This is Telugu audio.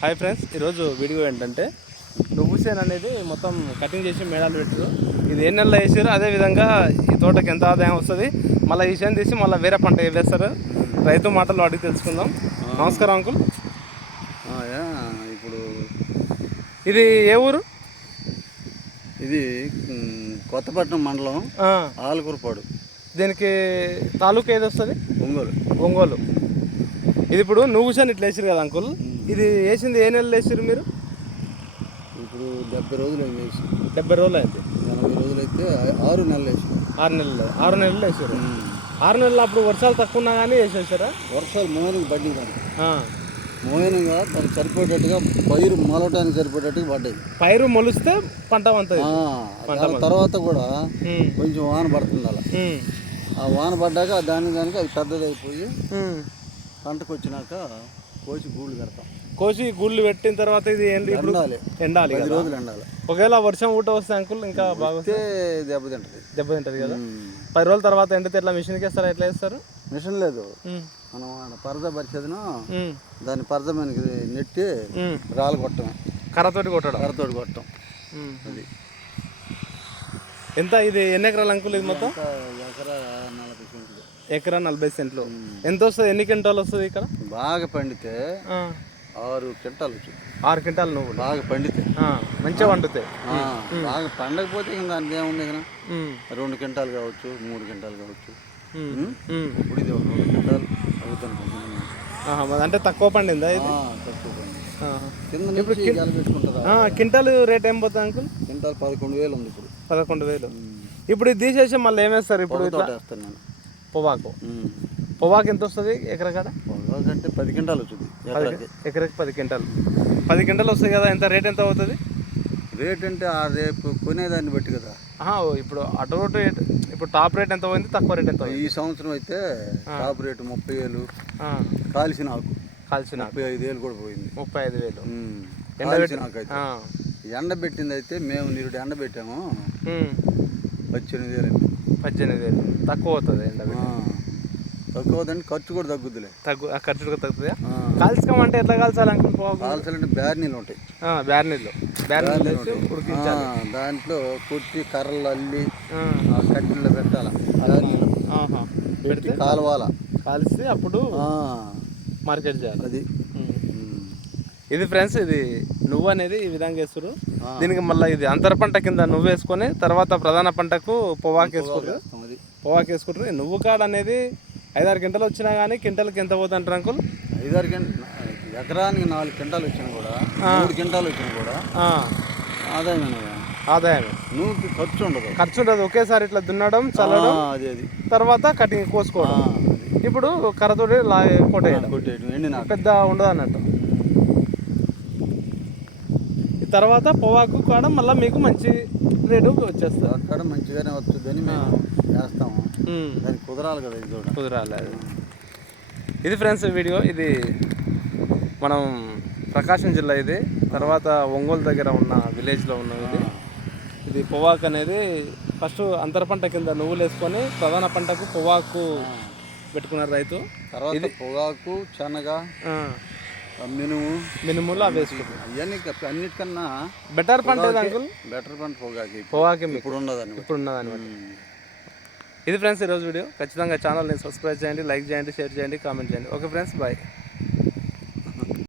హాయ్ ఫ్రెండ్స్ ఈరోజు వీడియో ఏంటంటే నువ్వు సేన్ అనేది మొత్తం కటింగ్ చేసి మేడాలు పెట్టారు. ఇది ఏ నెలలో వేసారు అదే విధంగా ఈ తోటకి ఎంత ఆదాయం వస్తుంది? మళ్ళీ ఈ చేను తీసి మళ్ళీ వేరే పంట వేస్తారు రైతు మాటలు అడిగి తెలుసుకుందాం. నమస్కారం అంకుల్. ఇప్పుడు ఇది ఏ ఊరు? ఇది కొత్తపట్నం మండలం ఆలకూరపాడు. దీనికి తాలూకా ఏది వస్తుంది? ఒంగోలు. ఒంగోలు. ఇది ఇప్పుడు నువ్వు సేన్ ఇట్లా వేసారు కదా అంకుల్. ఇది వేసింది ఏ నెలలో వేసారు మీరు? ఇప్పుడు డెబ్బై రోజులు ఏం వేసి. డెబ్బై రోజులు అయింది. ఎనభై రోజులు అయితే ఆరు నెలలు వేసి ఆరు నెలలు ఆరు నెలలు వేసారు ఆరు నెలలు అప్పుడు వర్షాలు తక్కువ ఉన్నా కానీ వేసేసారా? వర్షాలు మోయనకి పడ్డాయి ఆ. మోయనంగా దానికి సరిపోయేటట్టుగా పైరు మొలవటానికి సరిపోయేటట్టుగా పడ్డాయి. పైరు మొలిస్తే పంట దాని తర్వాత కూడా కొంచెం వాన పడుతుంది అలా. ఆ వాన పడ్డాక దాని దానికి అది పెద్దది అయిపోయి ఉమ్. పంటకు వచ్చినాక కోసి గూళ్ళు పెడతాం కోసి గుళ్ళు పెట్టిన తర్వాత ఇది ఏంటి ఇప్పుడు ఎండాలి. ఎండాలి పది రోజులు ఎండాలి. ఒకవేళ వర్షం ఊట వస్తే అంకుల్ ఇంకా బాగా దెబ్బతింటది దెబ్బ తింటది. కదా. పది రోజుల తర్వాత ఎండితే ఎట్లా మిషన్కి వేస్తారా? ఎట్లా వేస్తారు? మిషన్ లేదు. మనం పరద పరిచేదను దాని పరద మనకి నెట్టి. రాళ్ళు కొట్టడం. కర్రతోటి కొట్టడం? కర్రతోటి కొట్టడం. అది. ఎంత ఇది? ఎన్ని ఎకరాలు అంకుల్ ఇది మొత్తం? ఎకరా? ఎకరా నలభై సెంట్లు. ఎంత వస్తుంది? ఎన్ని క్వింటాలు వస్తుంది ఇక్కడ? బాగా పండితే ఆరు క్వింటాలు ఆరు క్వింటాలు నువ్వులు బాగా పండితే. మంచిగా వండుతాయి బాగా పండకపోతే ఇంకా దానికి ఏముంది ఇక్కడ? ఉమ్, రెండు క్వింటాలు కావచ్చు మూడు క్వింటాలు కావచ్చు. ఇప్పుడు ఇది రెండు క్వింటాలు అవుతుంది అంటే తక్కువ పండిందా ఇది? తక్కువ పండి ఆహా. కింద నుంచి గెల పెట్టుకుంటుందా ఆ, క్వింటాల్ రేట్ ఏం పోతుంది అంకుల్? క్వింటాల్ పదకొండు వేలు ఉంది ఇప్పుడు. పదకొండు వేలు. ఇప్పుడు ఇది తీసేసి మళ్ళీ ఏమేస్తారు ఇప్పుడు ఇట్లా? ఉమ్. పొగాకు ఎంత వస్తుంది ఎకరకాడ? పొగాకంటే పది క్వింటాలు వచ్చింది ఎకరాకి. పది క్వింటాల్. పది క్వింటాల్ వస్తాయి కదా ఎంత రేట్ ఎంత అవుతుంది? రేట్ అంటే ఆ రేపు కొనేదాన్ని బట్టి కదా. ఇప్పుడు అటు రేట్ ఇప్పుడు టాప్ రేట్ ఎంత పోయింది తక్కువ రేట్ ఎంత ఈ సంవత్సరం అయితే టాప్ రేటు ముప్పై వేలు ఆ, కాల్చిన ఆకు. కాల్చిన ముప్పై ఐదు వేలు కూడా పోయింది. ముప్పై ఐదు వేలు. ఉమ్. ఎండబెట్టి కాల్చిన ఆకు అయితే. ఆ, ఎండబెట్టింది అయితే మేము నీరు ఎండబెట్టాము పద్దెనిమిది వేలు. పద్దెనిమిది వేలు. తక్కువ అవుతుంది ఎండ. తక్కువ దాన్ని ఖర్చు కూడా తగ్గుద్దిలే. తగ్గు ఆ ఖర్చు కూడా తగ్గుతుందా. కాల్చుకోమంటే ఎట్లా కాల్చాలి పొగాకు కాల్చాలంటే బ్యార్నీళ్ళు ఉంటాయి. వేసి ఆ, ఉడికించాలి. దాంట్లో కొట్టి కర్రలు అల్లి కట్టెల్లో పెట్టాల? ఆహా. పెట్టి కాలవాల? కాల్చి అప్పుడు మార్కెట్ చేయాలి. అది. ఇది ఫ్రెండ్స్ ఇది నువ్వు అనేది ఈ విధంగా వేస్తారు. దీనికి మళ్ళీ ఇది అంతర పంట కింద నువ్వు వేసుకొని తర్వాత ప్రధాన పంటకు పొగాకు వేసుకుంటారు పొగాకు వేసుకుంటారు నువ్వు కాడ అనేది ఐదారు గంటలు వచ్చినా కానీ క్వింటల్కి ఎంత పోతుంది అంటారు అంకుల్? ఐదారు గంట ఎకరానికి నాలుగు క్వింటాలు వచ్చినా కూడా మూడు క్వింటాలు వచ్చినా కూడా ఆదాయం ఆదాయమే నువ్వుకి ఖర్చు ఉండదు ఖర్చు ఉండదు. ఒకేసారి ఇట్లా దున్నడం చల్లడం అది అది. తర్వాత కటింగ్ కోసుకోవడం. ఇప్పుడు కర్రతోటి లా కొట్టేయడం. నాకు పెద్ద ఉండదు అన్నట్టు ఈ తర్వాత పొగాకు కూడా మళ్ళీ మీకు మంచి రేటు వచ్చేస్తుంది అక్కడ మంచిగానే వస్తుందని మేము వేస్తాము. ఉమ్. దానికి కుదరాలి కదా ఇది కూడా. కుదరాలి ఇది ఫ్రెండ్స్ వీడియో ఇది మనం ప్రకాశం జిల్లా ఇది. తర్వాత ఒంగోలు దగ్గర ఉన్న విలేజ్లో ఉన్న ఇది. ఇది పొవాకు అనేది ఫస్ట్ అంతర పంట కింద నువ్వులు వేసుకొని ప్రధాన పంటకు పొవాకు పెట్టుకున్నారు రైతు. తర్వాత పొగాకు శనగ మినుము మినుములు అవి అవన్నీ అన్నిటికన్నా బెటర్ పంట అంకుల్? బెటర్ పంట పొగాకి మీకు. ఇప్పుడు ఉండదని ఇప్పుడు ఉన్నదాన్ని ఇది ఫ్రెండ్స్ ఈరోజు వీడియో. ఖచ్చితంగా ఛానల్ని సబ్స్క్రైబ్ చేయండి లైక్ చేయండి షేర్ చేయండి కామెంట్ చేయండి. Okay friends bye.